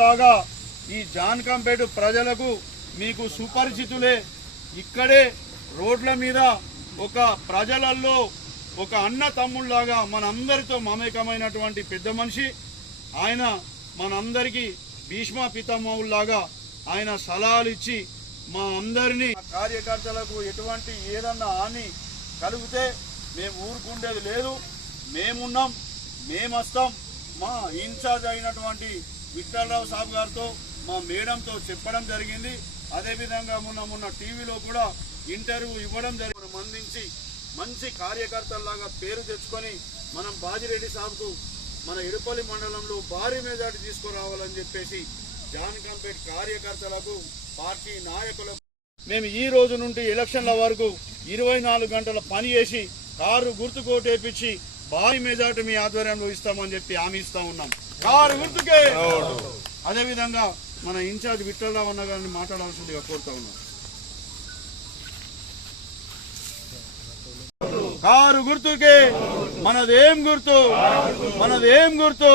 లాగా ఈ జాన్కంపేట ప్రజలకు మీకు సుపరిచితులే. ఇక్కడే రోడ్ల మీద ఒక ప్రజలలో ఒక అన్న తమ్ముళ్ళలాగా మనందరితో మమేకమైనటువంటి పెద్ద మనిషి. ఆయన మనందరికీ భీష్మ పితామహుల్లాగా ఆయన సలహాలు ఇచ్చి మా అందరినీ కార్యకర్తలకు ఎటువంటి ఏదన్నా హాని కలిగితే మేము ఊరుకుండేది లేదు. మేమున్నాం మేము వస్తాం మా ఇన్ఛార్జ్ అయినటువంటి విఠలరావు సాబ్ గారితో మా మేడంతో చెప్పడం జరిగింది. అదేవిధంగా మొన్న మొన్న టీవీలో కూడా ఇంటర్వ్యూ ఇవ్వడం జరిగింది. మందించి అందించి మంచి కార్యకర్తల్లాగా పేరు తెచ్చుకొని మనం బాజిరెడ్డి సాబ్కు మన ఇరుపల్లి మండలంలో భారీ మెజార్టీ తీసుకురావాలని చెప్పేసి జాన్ కంపేట్ కార్యకర్తలకు పార్టీ నాయకులకు మేము ఈ రోజు నుండి ఎలక్షన్ల వరకు ఇరవై నాలుగు గంటల పని చేసి కారు గుర్తు కోటేపించి భారీ మెజార్టీ మీ ఆధ్వర్యంలో ఇస్తామని చెప్పి హామీ ఇస్తా ఉన్నాం. కారు గుర్తుకే. అదేవిధంగా మన ఇన్ఛార్జ్ విఠలరావు అన్న గారిని మాట్లాడాల్సిందిగా కోరుతా ఉన్నాం. కారు గుర్తుకే. మనదేం గుర్తు? మనదేం గుర్తు?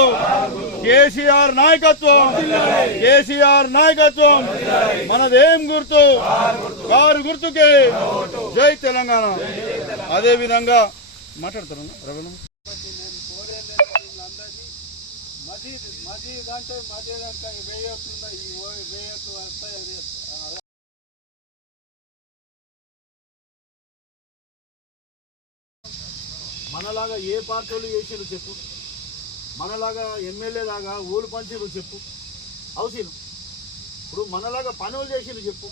కేసీఆర్ నాయకత్వం. కేసీఆర్ నాయకత్వం. మనదేం గుర్తు? కారు గుర్తుకే. జై తెలంగాణ. అదేవిధంగా మాట్లాడతారు రఘునం మజీద్ మజీద్ అంటే మజీద్ అంటే వేయట్లు ఉన్నాయి ఈ ఓ- వేయట్లు వస్తాయి అది మనలాగా ఏ పార్టీలు చేసిరు చెప్పు. మనలాగా ఎమ్మెల్యే లాగా ఊరు పంచిరు చెప్పు. అవసరం ఇప్పుడు మనలాగా పనులు చేసిరు చెప్పు.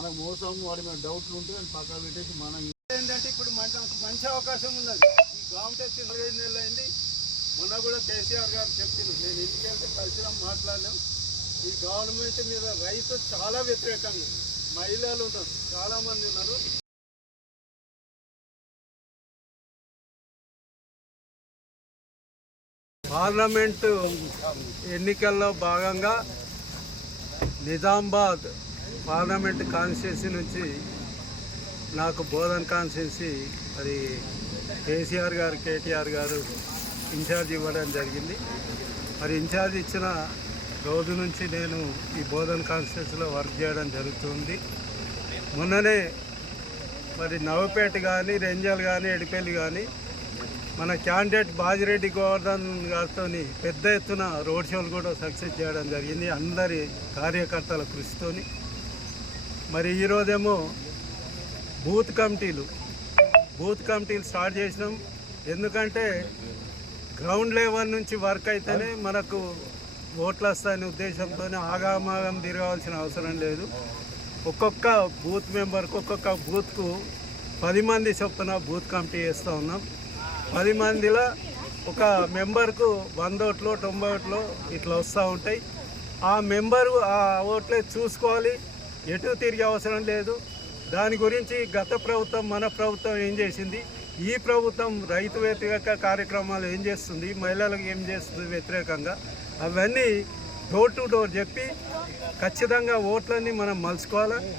మనకు మోసం వాడి మీద డౌట్లు ఉంటే అది పక్కన పెట్టేసి మనం ఏంటంటే ఇప్పుడు మంచి మంచి అవకాశం ఉన్నది. ఈ గవర్నమెంట్ ఇరవై నలభై నెలలు అయింది. మొన్న కూడా కేసీఆర్ గారు చెప్పింది నేను ఇంటికి వెళ్తే కలిసినాం మాట్లాడినాం. ఈ గవర్నమెంట్ మీద రైతు చాలా వ్యతిరేకంగా మహిళలు ఉన్నారు. చాలామంది ఉన్నారు. పార్లమెంటు ఎన్నికల్లో భాగంగా నిజామాబాద్ పార్లమెంట్ కాన్స్టిట్యున్సీ నుంచి నాకు బోధన్ కాన్స్టిట్యున్సీ మరి కేసీఆర్ గారు కేటీఆర్ గారు ఇన్ఛార్జ్ ఇవ్వడం జరిగింది. మరి ఇన్ఛార్జ్ ఇచ్చిన రోజు నుంచి నేను ఈ బోధన్ కాన్స్టిట్యున్సీలో వర్క్ చేయడం జరుగుతుంది. మొన్ననే మరి నవపేట కానీ రెంజల్ కానీ ఎడిపల్లి కానీ మన క్యాండిడేట్ బాజిరెడ్డి గోవర్ధన్ గారితో పెద్ద ఎత్తున రోడ్ షోలు కూడా సక్సెస్ చేయడం జరిగింది అందరి కార్యకర్తల కృషితోని. మరి ఈరోజేమో బూత్ కమిటీలు బూత్ కమిటీలు స్టార్ట్ చేసినాం. ఎందుకంటే గ్రౌండ్ లెవెల్ నుంచి వర్క్ అయితేనే మనకు ఓట్లు వస్తాయనే ఉద్దేశంతో ఆగామాగం తిరగాల్సిన అవసరం లేదు. ఒక్కొక్క బూత్ మెంబర్కి ఒక్కొక్క బూత్కు పది మంది చొప్పున బూత్ కమిటీ చేస్తూ ఉన్నాం. పది మందిలో ఒక మెంబర్కు వంద ఓట్లు తొంభై ఓట్లు ఇట్లా వస్తూ ఉంటాయి. ఆ మెంబరు ఆ ఓట్లే చూసుకోవాలి. ఎటు తిరిగే అవసరం లేదు. దాని గురించి గత ప్రభుత్వం మన ప్రభుత్వం ఏం చేసింది? ఈ ప్రభుత్వం రైతు వ్యతిరేక కార్యక్రమాలు ఏం చేస్తుంది? మహిళలకు ఏం చేస్తుంది వ్యతిరేకంగా? అవన్నీ డోర్ టు డోర్ చెప్పి ఖచ్చితంగా ఓట్లన్నీ మనం మలుచుకోవాలి?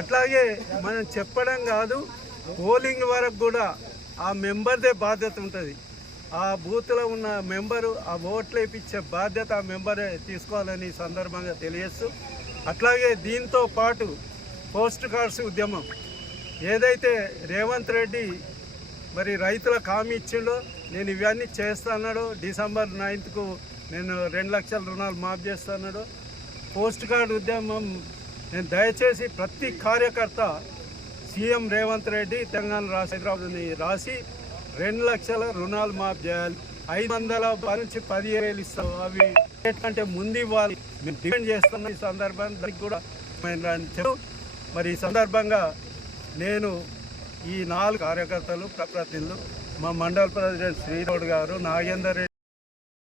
అట్లాగే మనం చెప్పడం కాదు పోలింగ్ వరకు కూడా ఆ మెంబర్దే బాధ్యత ఉంటుంది. ఆ బూత్లో ఉన్న మెంబరు ఆ ఓట్లు వేయించే బాధ్యత ఆ మెంబరే తీసుకోవాలని సందర్భంగా తెలియజేస్తూ అట్లాగే దీంతో పాటు పోస్ట్ కార్డ్స్ ఉద్యమం. ఏదైతే రేవంత్ రెడ్డి మరి రైతుల హామీ ఇచ్చిండో నేను ఇవన్నీ చేస్తాన్నాడో డిసెంబర్ నైన్త్కు నేను రెండు లక్షల రుణాలు మాఫ్ చేస్తున్నాడు పోస్ట్ కార్డు ఉద్యమం నేను దయచేసి ప్రతి కార్యకర్త సీఎం రేవంత్ రెడ్డి తెలంగాణ రాష్ట్ర హైదరాబాద్ని రాసి రెండు లక్షల రుణాలు మాఫ్ చేయాలి. ఐదు వందల నుంచి పదిహేను వేలు ఇస్తాం. అవి అంటే ముందు ఇవ్వాలి. మేము చేస్తున్న ఈ సందర్భం దానికి కూడా మరి ఈ సందర్భంగా నేను ఈ నాలుగు కార్యకర్తలు ప్రతినిధులు మా మండల ప్రెసిడెంట్ శ్రీరోడ్ గారు నాగేందర్ రెడ్డి